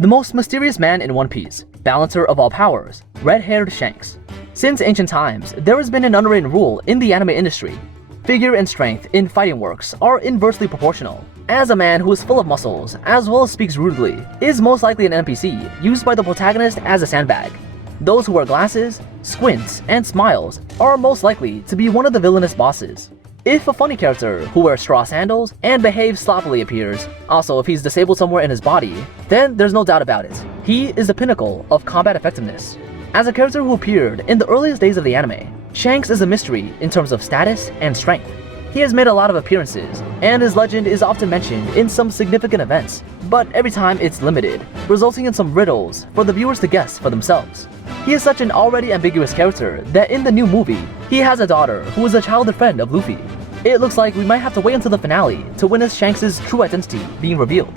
The most mysterious man in One Piece, balancer of all powers, red-haired Shanks. Since ancient times, there has been an unwritten rule in the anime industry. Figure and strength in fighting works are inversely proportional, as a man who is full of muscles, as well as speaks rudely, is most likely an NPC used by the protagonist as a sandbag. Those who wear glasses, squints, and smiles are most likely to be one of the villainous bosses. If a funny character who wears straw sandals and behaves sloppily appears, also if he's disabled somewhere in his body, then there's no doubt about it. He is the pinnacle of combat effectiveness. As a character who appeared in the earliest days of the anime, Shanks is a mystery in terms of status and strength. He has made a lot of appearances, and his legend is often mentioned in some significant events, but every time it's limited, resulting in some riddles for the viewers to guess for themselves. He is such an already ambiguous character that in the new movie, he has a daughter who is a childhood friend of Luffy. It looks like we might have to wait until the finale to witness Shanks' true identity being revealed.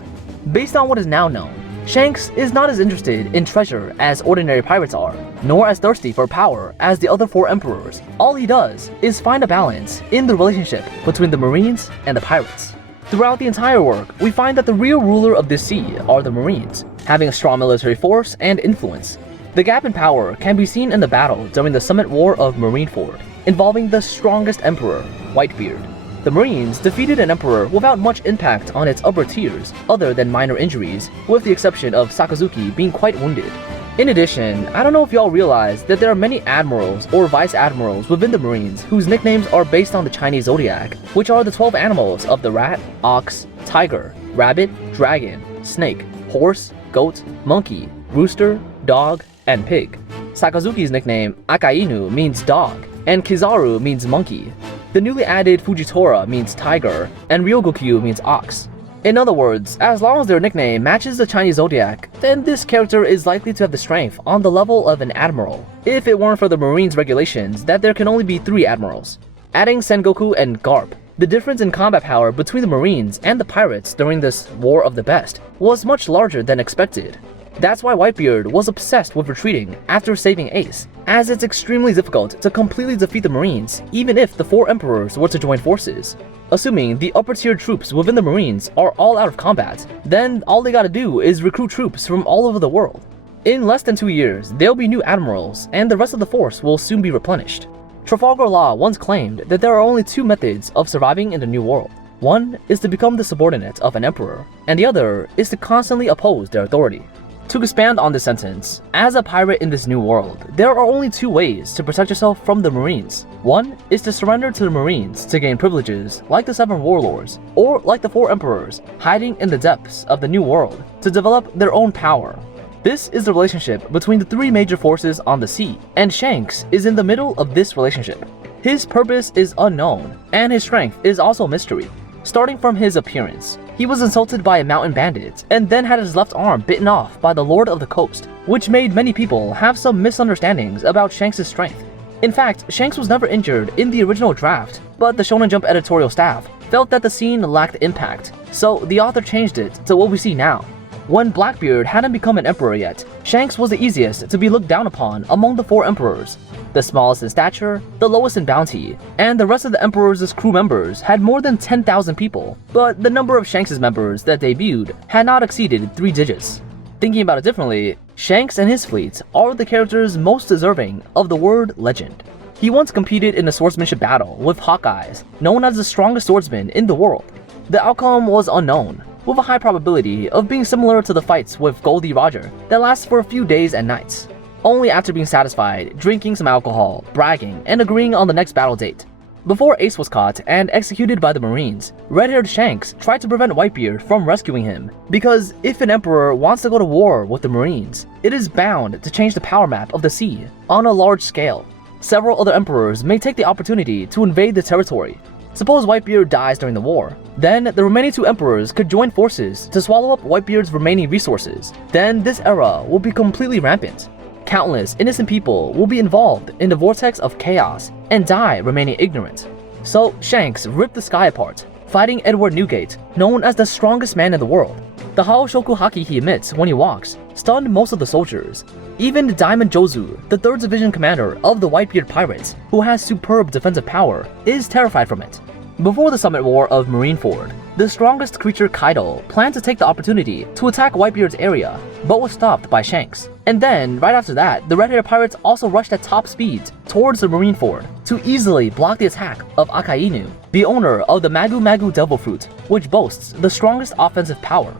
Based on what is now known, Shanks is not as interested in treasure as ordinary pirates are, nor as thirsty for power as the other four emperors. All he does is find a balance in the relationship between the Marines and the pirates. Throughout the entire work, we find that the real ruler of this sea are the Marines, having a strong military force and influence. The gap in power can be seen in the battle during the Summit War of Marineford, involving the strongest emperor, Whitebeard. The Marines defeated an emperor without much impact on its upper tiers, other than minor injuries, with the exception of Sakazuki being quite wounded. In addition, I don't know if y'all realize that there are many admirals or vice admirals within the Marines whose nicknames are based on the Chinese zodiac, which are the 12 animals of the rat, ox, tiger, rabbit, dragon, snake, horse, goat, monkey, rooster, dog, and pig. Sakazuki's nickname, Akainu, means dog, and Kizaru means monkey. The newly added Fujitora means tiger, and Ryogokyu means ox. In other words, as long as their nickname matches the Chinese zodiac, then this character is likely to have the strength on the level of an admiral, if it weren't for the Marines' regulations that there can only be 3 admirals. Adding Sengoku and Garp, the difference in combat power between the Marines and the pirates during this War of the Best was much larger than expected. That's why Whitebeard was obsessed with retreating after saving Ace, as it's extremely difficult to completely defeat the Marines even if the 4 emperors were to join forces. Assuming the upper tier troops within the Marines are all out of combat, then all they gotta do is recruit troops from all over the world. In less than 2 years, there'll be new admirals, and the rest of the force will soon be replenished. Trafalgar Law once claimed that there are only 2 methods of surviving in the new world. One is to become the subordinate of an emperor, and the other is to constantly oppose their authority. To expand on this sentence, as a pirate in this new world, there are only 2 ways to protect yourself from the Marines. One is to surrender to the Marines to gain privileges like the 7 warlords, or like the 4 emperors, hiding in the depths of the new world to develop their own power. This is the relationship between the 3 major forces on the sea, and Shanks is in the middle of this relationship. His purpose is unknown, and his strength is also a mystery. Starting from his appearance, he was insulted by a mountain bandit, and then had his left arm bitten off by the Lord of the Coast, which made many people have some misunderstandings about Shanks' strength. In fact, Shanks was never injured in the original draft, but the Shonen Jump editorial staff felt that the scene lacked impact, so the author changed it to what we see now. When Blackbeard hadn't become an emperor yet, Shanks was the easiest to be looked down upon among the 4 emperors. The smallest in stature, the lowest in bounty, and the rest of the emperor's crew members had more than 10,000 people, but the number of Shanks' members that debuted had not exceeded 3 digits. Thinking about it differently, Shanks and his fleet are the characters most deserving of the word legend. He once competed in a swordsmanship battle with Hawkeyes, known as the strongest swordsman in the world. The outcome was unknown, with a high probability of being similar to the fights with Goldie Roger that lasted for a few days and nights. Only after being satisfied, drinking some alcohol, bragging, and agreeing on the next battle date. Before Ace was caught and executed by the Marines, red-haired Shanks tried to prevent Whitebeard from rescuing him, because if an emperor wants to go to war with the Marines, it is bound to change the power map of the sea on a large scale. Several other emperors may take the opportunity to invade the territory. Suppose Whitebeard dies during the war, then the remaining 2 emperors could join forces to swallow up Whitebeard's remaining resources. Then this era will be completely rampant. Countless innocent people will be involved in the vortex of chaos and die remaining ignorant. So Shanks ripped the sky apart, fighting Edward Newgate, known as the strongest man in the world. The Haoshoku Haki he emits when he walks stunned most of the soldiers. Even Diamond Jozu, the 3rd Division commander of the Whitebeard Pirates, who has superb defensive power, is terrified from it. Before the Summit War of Marineford, The strongest creature, Kaido, planned to take the opportunity to attack Whitebeard's area, but was stopped by Shanks. And then, right after that, the red-haired pirates also rushed at top speeds towards the Marineford to easily block the attack of Akainu, the owner of the Magu Magu Devil Fruit, which boasts the strongest offensive power.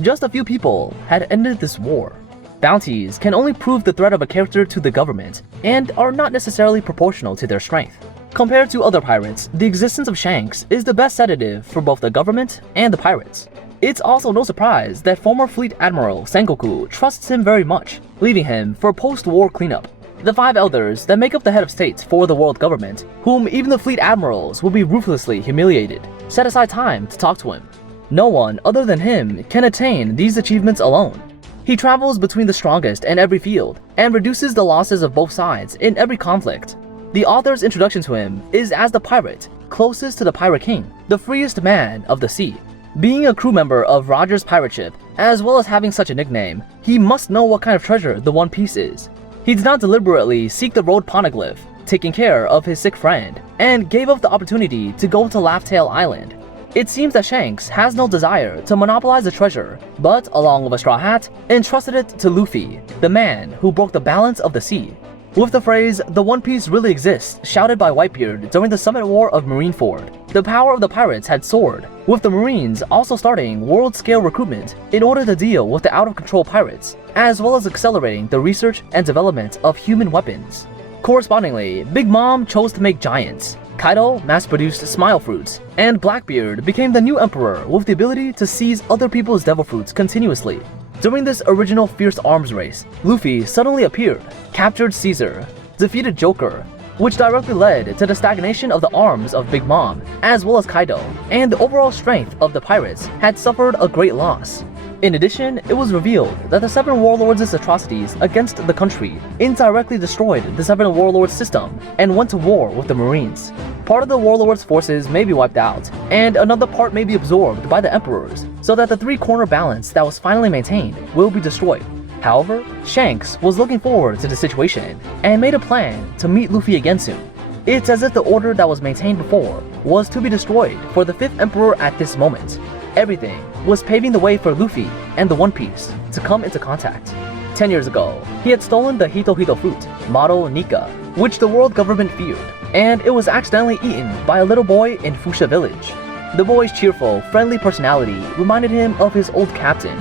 Just a few people had ended this war. Bounties can only prove the threat of a character to the government, and are not necessarily proportional to their strength. Compared to other pirates, the existence of Shanks is the best sedative for both the government and the pirates. It's also no surprise that former Fleet Admiral Sengoku trusts him very much, leaving him for post-war cleanup. The 5 elders that make up the head of state for the world government, whom even the Fleet Admirals will be ruthlessly humiliated, set aside time to talk to him. No one other than him can attain these achievements alone. He travels between the strongest in every field, and reduces the losses of both sides in every conflict. The author's introduction to him is as the pirate closest to the Pirate King, the freest man of the sea. Being a crew member of Roger's pirate ship, as well as having such a nickname, he must know what kind of treasure the One Piece is. He did not deliberately seek the road poneglyph, taking care of his sick friend, and gave up the opportunity to go to Laugh-Tale Island. It seems that Shanks has no desire to monopolize the treasure, but along with a straw hat, entrusted it to Luffy, the man who broke the balance of the sea. With the phrase, "The One Piece really exists," shouted by Whitebeard during the Summit War of Marineford, the power of the pirates had soared, with the Marines also starting world-scale recruitment in order to deal with the out-of-control pirates, as well as accelerating the research and development of human weapons. Correspondingly, Big Mom chose to make giants, Kaido mass-produced smile fruits, and Blackbeard became the new emperor with the ability to seize other people's devil fruits continuously. During this original fierce arms race, Luffy suddenly appeared, captured Caesar, defeated Joker, which directly led to the stagnation of the arms of Big Mom, as well as Kaido, and the overall strength of the pirates had suffered a great loss. In addition, it was revealed that the Seven Warlords' atrocities against the country indirectly destroyed the Seven Warlords system and went to war with the Marines. Part of the Warlords' forces may be wiped out, and another part may be absorbed by the Emperors, so that the three-corner balance that was finally maintained will be destroyed. However, Shanks was looking forward to the situation, and made a plan to meet Luffy again soon. It's as if the order that was maintained before was to be destroyed for the 5th Emperor at this moment. Everything was paving the way for Luffy and the One Piece to come into contact. 10 years ago, he had stolen the Hito Hito fruit, model Nika, which the world government feared, and it was accidentally eaten by a little boy in Fuchsia Village. The boy's cheerful, friendly personality reminded him of his old captain.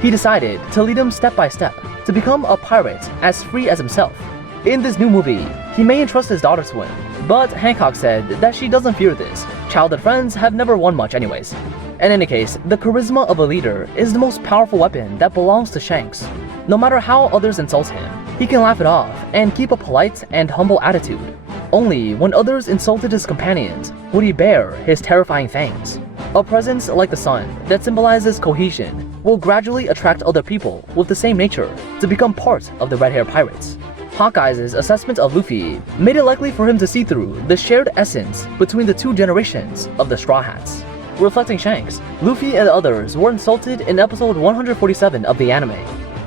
He decided to lead him step by step to become a pirate as free as himself. In this new movie, he may entrust his daughter to him, but Hancock said that she doesn't fear this. Childhood friends have never won much anyways. In any case, the charisma of a leader is the most powerful weapon that belongs to Shanks. No matter how others insult him, he can laugh it off and keep a polite and humble attitude. Only when others insulted his companions would he bare his terrifying fangs. A presence like the sun that symbolizes cohesion will gradually attract other people with the same nature to become part of the Red-Hair Pirates. Hawkeye's assessment of Luffy made it likely for him to see through the shared essence between the two generations of the Straw Hats. Reflecting Shanks, Luffy and others were insulted in episode 147 of the anime.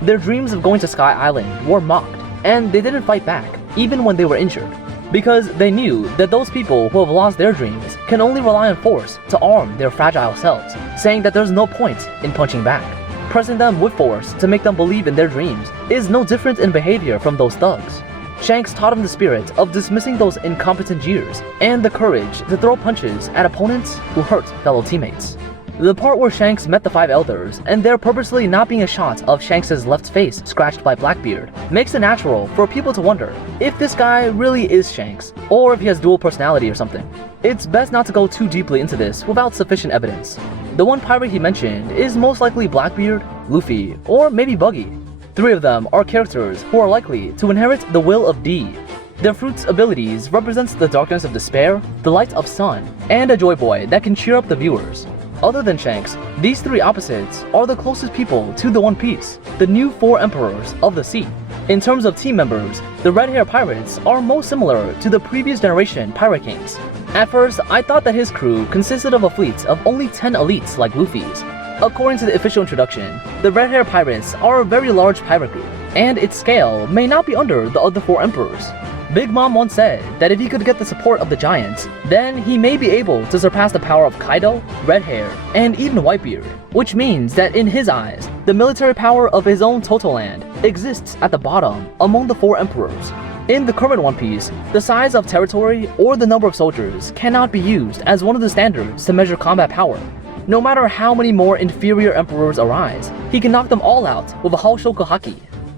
Their dreams of going to Sky Island were mocked, and they didn't fight back, even when they were injured, because they knew that those people who have lost their dreams can only rely on force to arm their fragile selves, saying that there's no point in punching back. Pressing them with force to make them believe in their dreams is no different in behavior from those thugs. Shanks taught him the spirit of dismissing those incompetent jeers, and the courage to throw punches at opponents who hurt fellow teammates. The part where Shanks met the 5 elders, and there purposely not being a shot of Shanks' left face scratched by Blackbeard, makes it natural for people to wonder if this guy really is Shanks, or if he has dual personality or something. It's best not to go too deeply into this without sufficient evidence. The one pirate he mentioned is most likely Blackbeard, Luffy, or maybe Buggy. 3 of them are characters who are likely to inherit the will of D. Their fruit's abilities represents the darkness of despair, the light of sun, and a joy boy that can cheer up the viewers. Other than Shanks, these 3 opposites are the closest people to the One Piece, the new 4 emperors of the sea. In terms of team members, the Red Hair Pirates are most similar to the previous generation Pirate Kings. At first, I thought that his crew consisted of a fleet of only 10 elites like Luffy's. According to the official introduction, the Red Hair Pirates are a very large pirate group, and its scale may not be under the other 4 emperors. Big Mom once said that if he could get the support of the giants, then he may be able to surpass the power of Kaido, Red Hair, and even Whitebeard, which means that in his eyes, the military power of his own Totoland exists at the bottom among the 4 emperors. In the current One Piece, the size of territory or the number of soldiers cannot be used as one of the standards to measure combat power. No matter how many more inferior emperors arise, he can knock them all out with a Haoshoku Haki.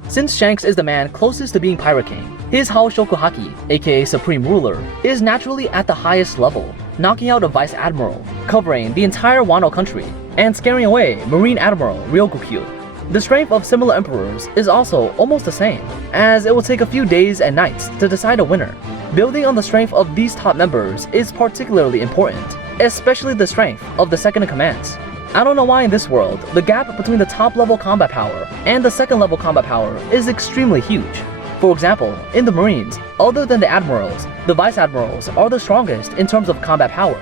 Since Shanks is the man closest to being Pirate King, his Haoshoku Haki, aka Supreme Ruler, is naturally at the highest level, knocking out a Vice Admiral, covering the entire Wano country, and scaring away Marine Admiral Ryokugyu. The strength of similar emperors is also almost the same, as it will take a few days and nights to decide a winner. Building on the strength of these top members is particularly important, especially the strength of the second-in-commands. I don't know why in this world, the gap between the top level combat power and the second level combat power is extremely huge. For example, in the Marines, other than the Admirals, the Vice Admirals are the strongest in terms of combat power.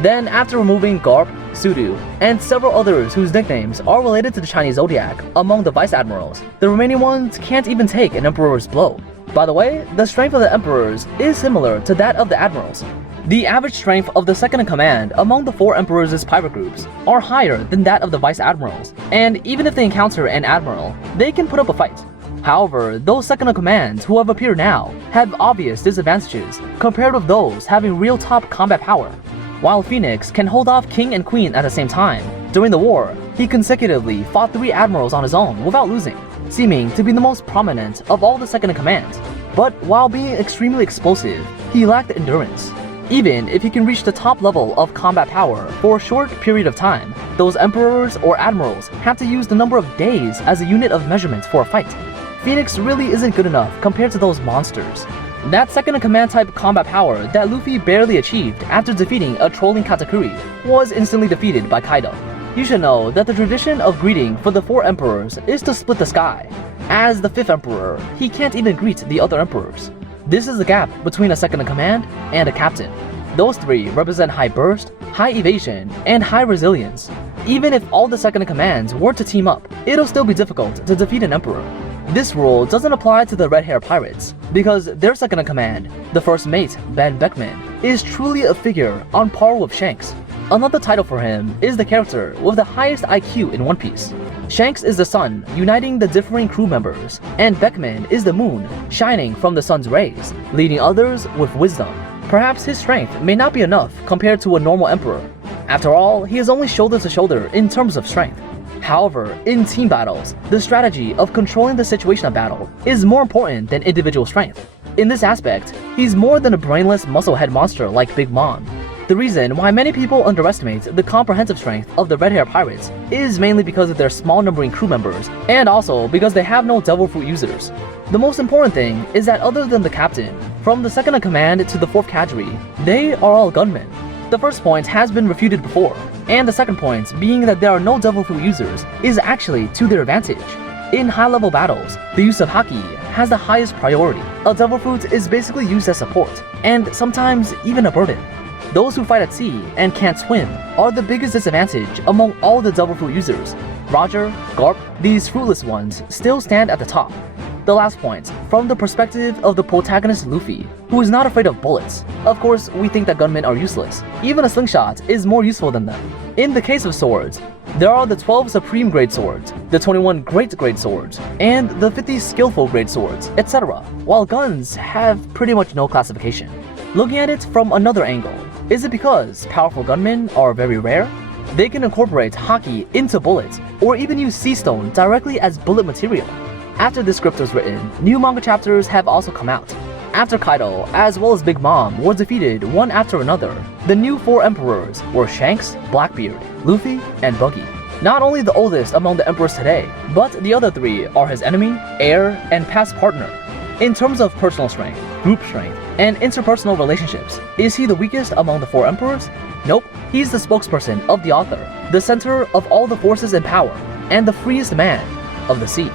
Then after removing Garp, Sudu, and several others whose nicknames are related to the Chinese Zodiac among the Vice Admirals, the remaining ones can't even take an Emperor's blow. By the way, the strength of the Emperors is similar to that of the Admirals. The average strength of the second-in-command among the 4 Emperors' pirate groups are higher than that of the Vice Admirals, and even if they encounter an Admiral, they can put up a fight. However, those second-in-commands who have appeared now have obvious disadvantages compared with those having real top combat power. While Phoenix can hold off King and Queen at the same time, during the war, he consecutively fought 3 Admirals on his own without losing, seeming to be the most prominent of all the second-in-command. But while being extremely explosive, he lacked endurance. Even if he can reach the top level of combat power for a short period of time, those emperors or admirals have to use the number of days as a unit of measurement for a fight. Phoenix really isn't good enough compared to those monsters. That second-in-command type combat power that Luffy barely achieved after defeating a trolling Katakuri was instantly defeated by Kaido. You should know that the tradition of greeting for the 4 emperors is to split the sky. As the 5th emperor, he can't even greet the other emperors. This is the gap between a second-in-command and a captain. Those 3 represent high burst, high evasion, and high resilience. Even if all the second-in-commands were to team up, it'll still be difficult to defeat an emperor. This rule doesn't apply to the Red Hair Pirates, because their second-in-command, the first mate, Ben Beckman, is truly a figure on par with Shanks. Another title for him is the character with the highest IQ in One Piece. Shanks is the sun, uniting the differing crew members, and Beckman is the moon, shining from the sun's rays, leading others with wisdom. Perhaps his strength may not be enough compared to a normal emperor. After all, he is only shoulder to shoulder in terms of strength. However, in team battles, the strategy of controlling the situation of battle is more important than individual strength. In this aspect, he's more than a brainless musclehead monster like Big Mom. The reason why many people underestimate the comprehensive strength of the Red Hair Pirates is mainly because of their small numbering crew members, and also because they have no Devil Fruit users. The most important thing is that other than the captain, from the second-in-command to the 4th cadre, they are all gunmen. The first point has been refuted before, and the second point being that there are no Devil Fruit users is actually to their advantage. In high-level battles, the use of Haki has the highest priority. A Devil Fruit is basically used as support, and sometimes even a burden. Those who fight at sea and can't swim are the biggest disadvantage among all the Devil Fruit users. Roger, Garp, these fruitless ones still stand at the top. The last point, from the perspective of the protagonist Luffy, who is not afraid of bullets. Of course, we think that gunmen are useless. Even a slingshot is more useful than them. In the case of swords, there are the 12 Supreme Grade Swords, the 21 Great Grade Swords, and the 50 Skillful Grade Swords, etc., while guns have pretty much no classification. Looking at it from another angle, is it because powerful gunmen are very rare? They can incorporate Haki into bullets, or even use sea stone directly as bullet material. After this script was written, new manga chapters have also come out. After Kaido, as well as Big Mom, were defeated one after another, the new 4 emperors were Shanks, Blackbeard, Luffy, and Buggy. Not only the oldest among the emperors today, but the other 3 are his enemy, heir, and past partner. In terms of personal strength, group strength, and interpersonal relationships, is he the weakest among the 4 emperors? Nope, he's the spokesperson of the author, the center of all the forces and power, and the freest man of the sea.